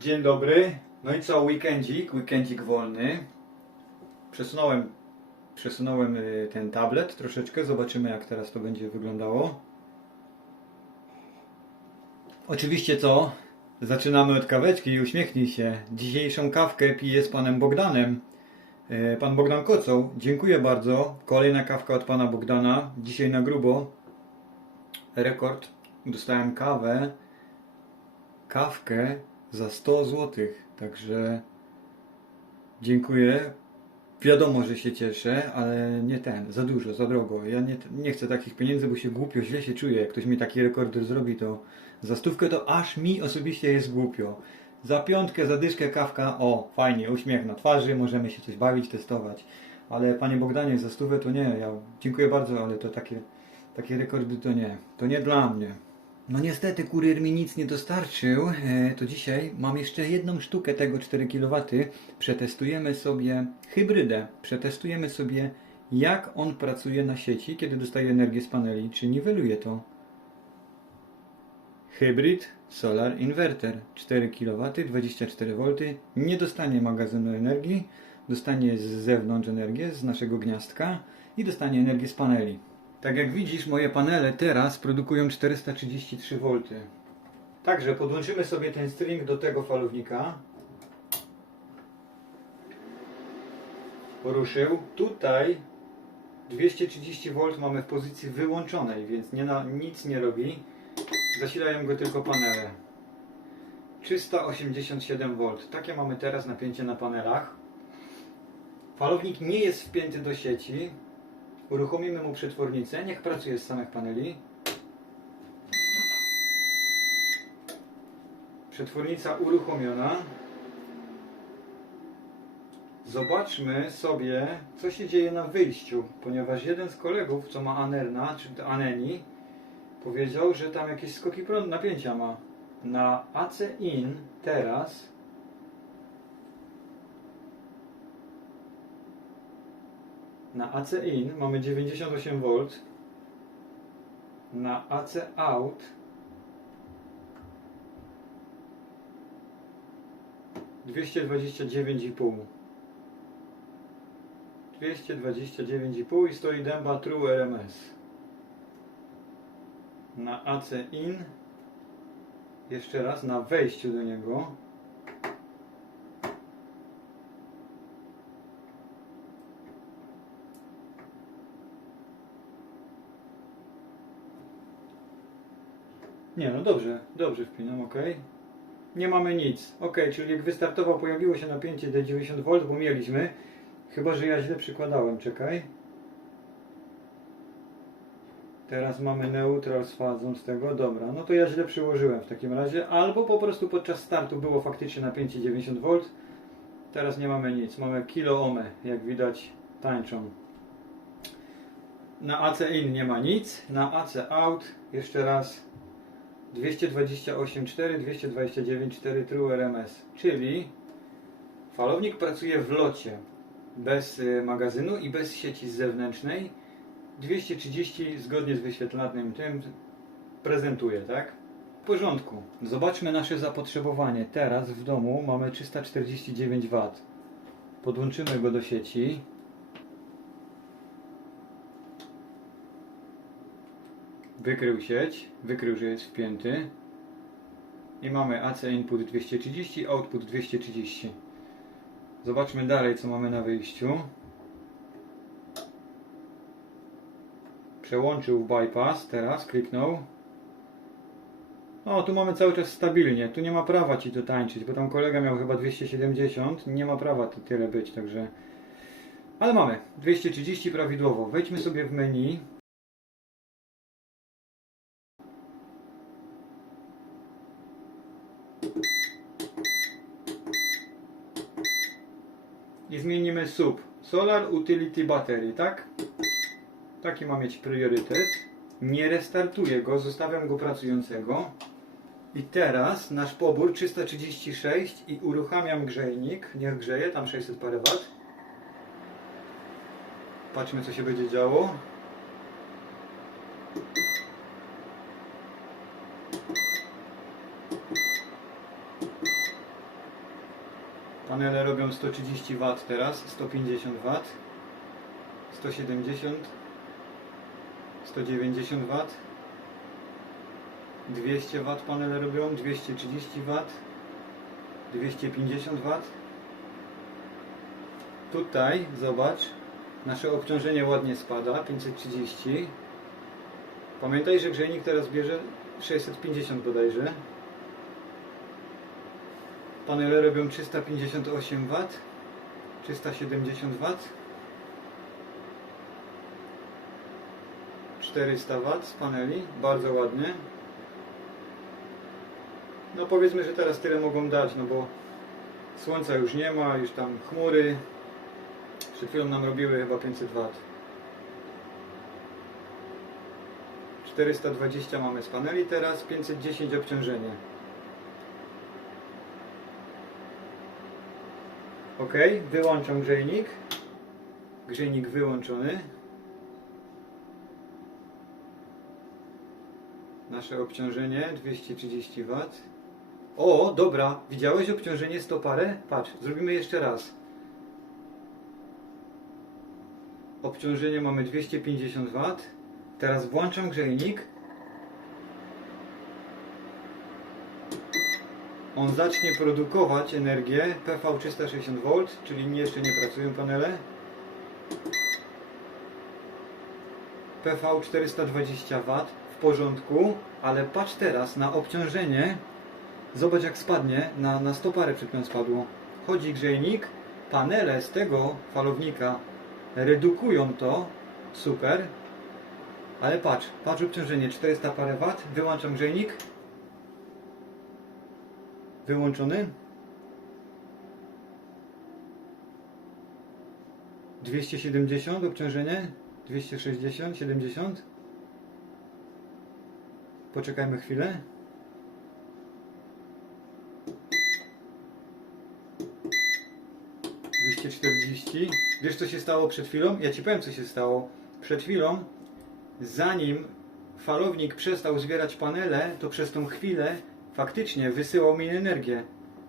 Dzień dobry. No i co, weekendzik, weekendzik wolny. Przesunąłem, przesunąłem y, ten tablet troszeczkę, zobaczymy jak teraz to będzie wyglądało. Oczywiście co? Zaczynamy od kaweczki i uśmiechnij się. Dzisiejszą kawkę piję z panem Bogdanem. E, Pan Bogdan Kocoł, dziękuję bardzo. Kolejna kawka od pana Bogdana. Dzisiaj na grubo. Rekord. Dostałem kawę kawkę za 100 zł. Także dziękuję. Wiadomo, że się cieszę, ale nie ten, za dużo, za drogo. Ja nie, nie chcę takich pieniędzy, bo się głupio, źle się czuję. Jak ktoś mi taki rekorder zrobi, to za stówkę to aż mi osobiście jest głupio. Za piątkę, za dyszkę kawka, o, fajnie, uśmiech na twarzy, możemy się coś bawić, testować. Ale panie Bogdanie, za stówę to nie, ja dziękuję bardzo, ale to takie, takie rekordy to nie. To nie dla mnie. No niestety kurier mi nic nie dostarczył, e, to dzisiaj mam jeszcze jedną sztukę tego 4 kW. Przetestujemy sobie hybrydę, przetestujemy sobie jak on pracuje na sieci, kiedy dostaje energię z paneli, czy niweluje to. Hybryd Solar Inverter 4 kW, 24 V, nie dostanie magazynu energii, dostanie z zewnątrz energię, z naszego gniazdka i dostanie energię z paneli. Tak jak widzisz, moje panele teraz produkują 433 V. Także podłączymy sobie ten string do tego falownika. Poruszył. Tutaj 230 V mamy w pozycji wyłączonej, więc nie na, nic nie robi. Zasilają go tylko panele. 387 V. Takie mamy teraz napięcie na panelach. Falownik nie jest wpięty do sieci. Uruchomimy mu przetwornicę. Niech pracuje z samych paneli. Przetwornica uruchomiona. Zobaczmy sobie, co się dzieje na wyjściu, ponieważ jeden z kolegów, co ma Anerna, czy Aneni, powiedział, że tam jakieś skoki prądu napięcia ma. Na AC in teraz na AC in mamy 98 V. Na AC out dwieście dwadzieścia dziewięć i pół. 229,5 i stoi dęba True RMS na AC in jeszcze raz na wejściu do niego nie no dobrze, dobrze wpinam, ok nie mamy nic, ok, czyli jak wystartował pojawiło się napięcie do 90V, bo mieliśmy. Chyba, że ja źle przykładałem, czekaj. Teraz mamy neutral z fazą z tego, dobra, no to ja źle przyłożyłem w takim razie, albo po prostu podczas startu było faktycznie napięcie 90V, teraz nie mamy nic, mamy kilo ohmy, jak widać tańczą. Na AC in nie ma nic, na AC out. Jeszcze raz 228,4, 229,4 True RMS, czyli falownik pracuje w locie, bez y, magazynu i bez sieci zewnętrznej, 230 zgodnie z wyświetlanym tym prezentuje, tak? W porządku. Zobaczmy nasze zapotrzebowanie. Teraz w domu mamy 349 W. Podłączymy go do sieci. Wykrył sieć, wykrył, że jest wpięty. I mamy AC input 230, output 230. Zobaczmy dalej, co mamy na wyjściu. Przełączył w bypass, teraz kliknął. O, tu mamy cały czas stabilnie. Tu nie ma prawa ci to tańczyć, bo tam kolega miał chyba 270. Nie ma prawa to tyle być, także. Ale mamy 230 prawidłowo. Wejdźmy sobie w menu. I zmienimy Solar Utility Battery, tak? Taki ma mieć priorytet. Nie restartuję go, zostawiam go pracującego. I teraz nasz pobór 336 i uruchamiam grzejnik. Niech grzeje, tam 600 parę wat. Patrzmy co się będzie działo. Panele robią 130 W teraz, 150 W, 170, 190 W, 200 W panele robią, 230 W, 250 W. Tutaj, zobacz, nasze obciążenie ładnie spada, 530. Pamiętaj, że grzejnik teraz bierze 650 bodajże. Panele robią 358 W, 370 W, 400 W z paneli, bardzo ładnie. No powiedzmy, że teraz tyle mogą dać, no bo słońca już nie ma, już tam chmury. Przed chwilą nam robiły chyba 500 W. 420 mamy z paneli teraz, 510 obciążenie. Ok, wyłączam grzejnik. Grzejnik wyłączony. Nasze obciążenie 230 W. O, dobra, widziałeś obciążenie 100 parę? Patrz, zrobimy jeszcze raz. Obciążenie mamy 250 W. Teraz włączam grzejnik. On zacznie produkować energię PV 360V, czyli jeszcze nie pracują panele. PV 420 W porządku, ale patrz teraz na obciążenie. Zobacz jak spadnie, na, na 100 parę przed spadło. Chodzi grzejnik, panele z tego falownika redukują to, super. Ale patrz, patrz obciążenie 400 parę wat, wyłączam grzejnik. Wyłączony. 270 obciążenie, 260, 70. Poczekajmy chwilę. Dwieście czterdzieści. Wiesz co się stało przed chwilą? Ja ci powiem co się stało. Przed chwilą, zanim falownik przestał zbierać panele, to przez tą chwilę faktycznie wysyłał mi energię.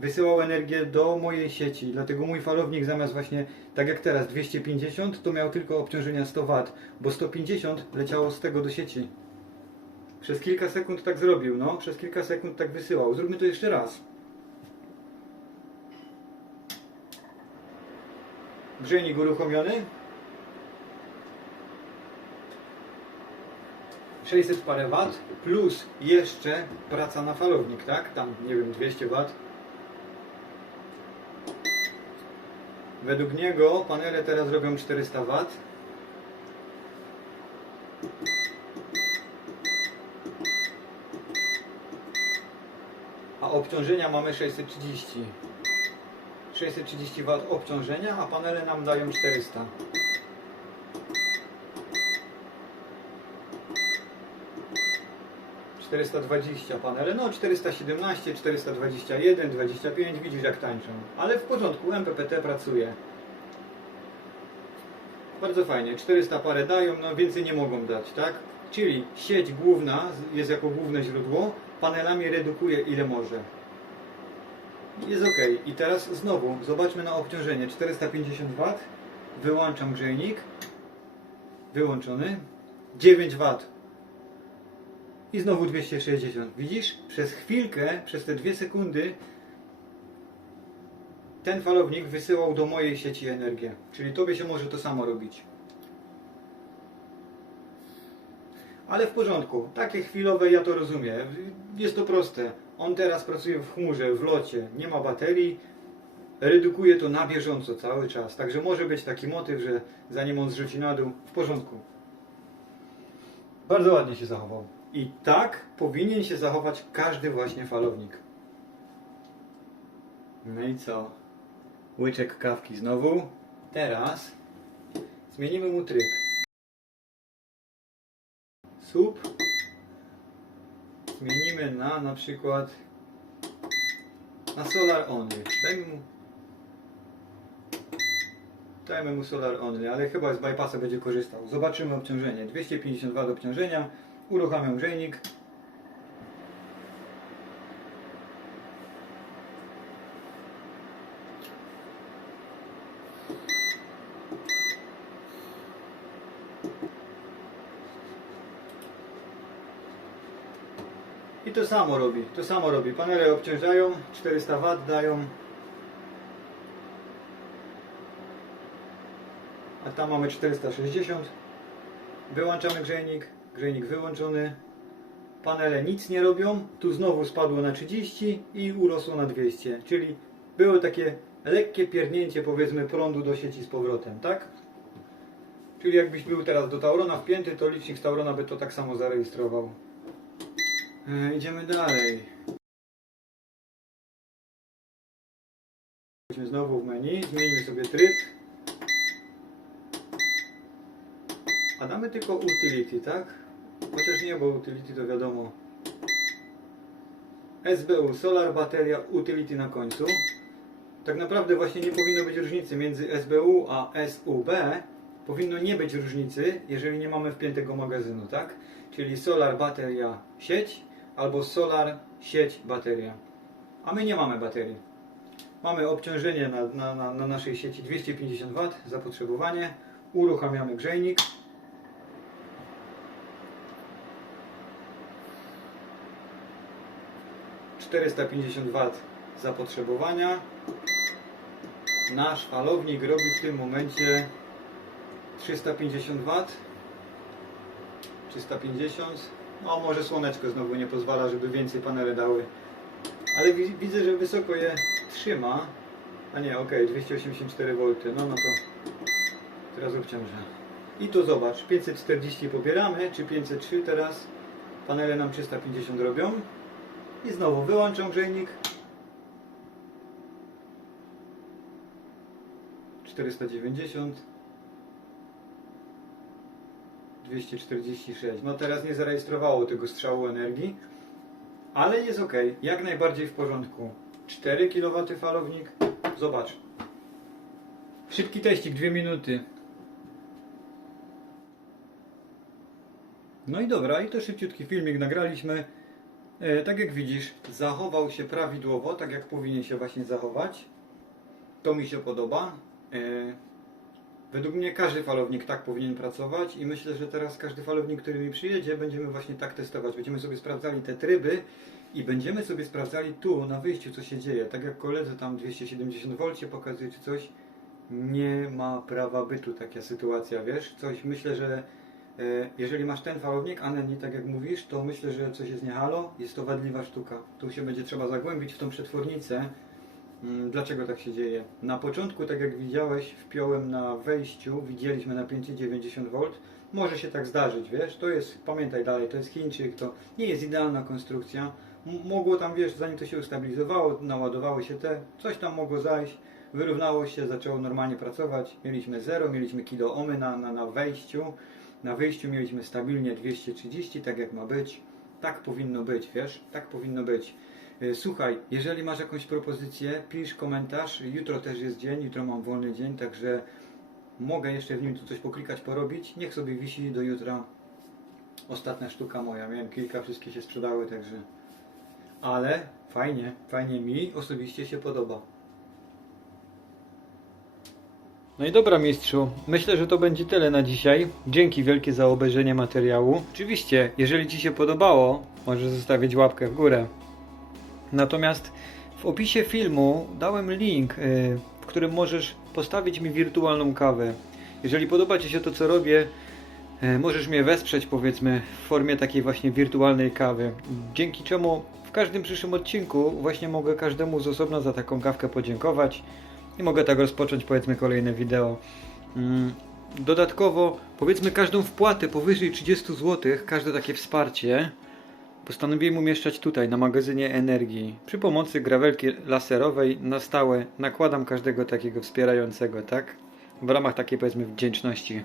Wysyłał energię do mojej sieci, dlatego mój falownik zamiast właśnie, tak jak teraz, 250, to miał tylko obciążenia 100 W, bo 150 leciało z tego do sieci. Przez kilka sekund tak zrobił, no. Przez kilka sekund tak wysyłał. Zróbmy to jeszcze raz. Grzejnik uruchomiony. 600 parę wat plus jeszcze praca na falownik, tak? Tam, nie wiem, 200 wat. Według niego panele teraz robią 400 wat. a obciążenia mamy 630. 630 W obciążenia, a panele nam dają 400. ...420 panele, no 417, 421, 25, widzisz jak tańczą. Ale w porządku, MPPT pracuje. Bardzo fajnie, 400 parę dają, no więcej nie mogą dać, tak? Czyli sieć główna jest jako główne źródło, panelami redukuje ile może. Jest ok. I teraz znowu zobaczmy na obciążenie 450 W. Wyłączam grzejnik. Wyłączony. 9 W. I znowu 260. Widzisz? Przez chwilkę, przez te dwie sekundy ten falownik wysyłał do mojej sieci energię. Czyli tobie się może to samo robić. Ale w porządku, takie chwilowe ja to rozumiem. Jest to proste. On teraz pracuje w chmurze, w locie, nie ma baterii, redukuje to na bieżąco cały czas. Także może być taki motyw, że zanim on zrzuci na dół, w porządku. Bardzo ładnie się zachował. I tak powinien się zachować każdy właśnie falownik. No i co? Łyczek kawki znowu. Teraz zmienimy mu tryb. Sub. Zmienimy na na przykład na Solar Only. Dajmy mu Dajmy mu Solar Only, ale chyba z bypassa będzie korzystał. Zobaczymy obciążenie. 250 W obciążenia uruchamiam grzejnik. I to samo robi, to samo robi. Panele obciążają, 400 W dają. A tam mamy 460. Wyłączamy grzejnik grzejnik wyłączony. Panele nic nie robią, tu znowu spadło na 30 i urosło na 200, czyli było takie lekkie piernięcie powiedzmy prądu do sieci z powrotem, tak? Czyli jakbyś był teraz do Taurona wpięty, to licznik z Taurona by to tak samo zarejestrował. E, idziemy dalej. Jesteśmy znowu w menu, zmieńmy sobie tryb. A damy tylko utility, tak? Chociaż nie, bo utility to wiadomo. SBU, solar, bateria, utility na końcu. Tak naprawdę właśnie nie powinno być różnicy między SBU a SUB. Powinno nie być różnicy, jeżeli nie mamy wpiętego magazynu, tak? Czyli solar, bateria, sieć albo solar, sieć, bateria. A my nie mamy baterii. Mamy obciążenie na, na, na, na naszej sieci 250 W, zapotrzebowanie. Uruchamiamy grzejnik. ...450 W zapotrzebowania. Nasz falownik robi w tym momencie 350 W. 350. No może słoneczko znowu nie pozwala, żeby więcej panele dały. Ale wi- widzę, że wysoko je trzyma. A nie, okej, 284 V. No no to teraz obciążę. I tu zobacz, 540 pobieramy, czy 503 teraz. Panele nam 350 robią. I znowu wyłączam grzejnik. 490. 246. No teraz nie zarejestrowało tego strzału energii, ale jest ok, jak najbardziej w porządku. 4 kW falownik. Zobacz. Szybki teścik, 2 minuty. No i dobra, i to szybciutki filmik nagraliśmy. E, tak jak widzisz, zachował się prawidłowo, tak jak powinien się właśnie zachować. To mi się podoba. E, Według mnie każdy falownik tak powinien pracować i myślę, że teraz każdy falownik, który mi przyjedzie, będziemy właśnie tak testować. Będziemy sobie sprawdzali te tryby i będziemy sobie sprawdzali tu na wyjściu, co się dzieje. Tak jak koledzy tam 270 V pokazuje czy coś, nie ma prawa bytu taka sytuacja, wiesz? Coś myślę, że jeżeli masz ten falownik, a nie tak jak mówisz, to myślę, że coś jest nie halo, jest to wadliwa sztuka. Tu się będzie trzeba zagłębić w tą przetwornicę, Mm, Dlaczego tak się dzieje? Na początku, tak jak widziałeś, wpiąłem na wejściu, widzieliśmy na 590 V. Może się tak zdarzyć, wiesz? To jest, pamiętaj dalej, to jest Chińczyk, to nie jest idealna konstrukcja. Mogło tam, wiesz, zanim to się ustabilizowało, naładowały się te, coś tam mogło zajść, wyrównało się, zaczęło normalnie pracować. Mieliśmy 0, mieliśmy kilo omy na, na, na wejściu. Na wyjściu mieliśmy stabilnie 230, tak jak ma być. Tak powinno być, wiesz? Tak powinno być. E, Słuchaj, jeżeli masz jakąś propozycję, pisz komentarz. Jutro też jest dzień, jutro mam wolny dzień, także mogę jeszcze w nim tu coś poklikać, porobić. Niech sobie wisi do jutra. Ostatnia sztuka moja. Miałem kilka, wszystkie się sprzedały, także. Ale fajnie, fajnie mi osobiście się podoba. No i dobra mistrzu, myślę, że to będzie tyle na dzisiaj. Dzięki wielkie za obejrzenie materiału. Oczywiście, jeżeli Ci się podobało, możesz zostawić łapkę w górę. Natomiast w opisie filmu dałem link, y, w którym możesz postawić mi wirtualną kawę. Jeżeli podoba Ci się to, co robię, y, możesz mnie wesprzeć, powiedzmy, w formie takiej właśnie wirtualnej kawy. Dzięki czemu w każdym przyszłym odcinku właśnie mogę każdemu z osobna za taką kawkę podziękować i mogę tak rozpocząć, powiedzmy, kolejne wideo. Mm, Dodatkowo, powiedzmy, każdą wpłatę powyżej 30 zł, każde takie wsparcie, Postanowiłem umieszczać tutaj, na magazynie energii. Przy pomocy grawelki laserowej na stałe nakładam każdego takiego wspierającego, tak? W ramach takiej powiedzmy wdzięczności.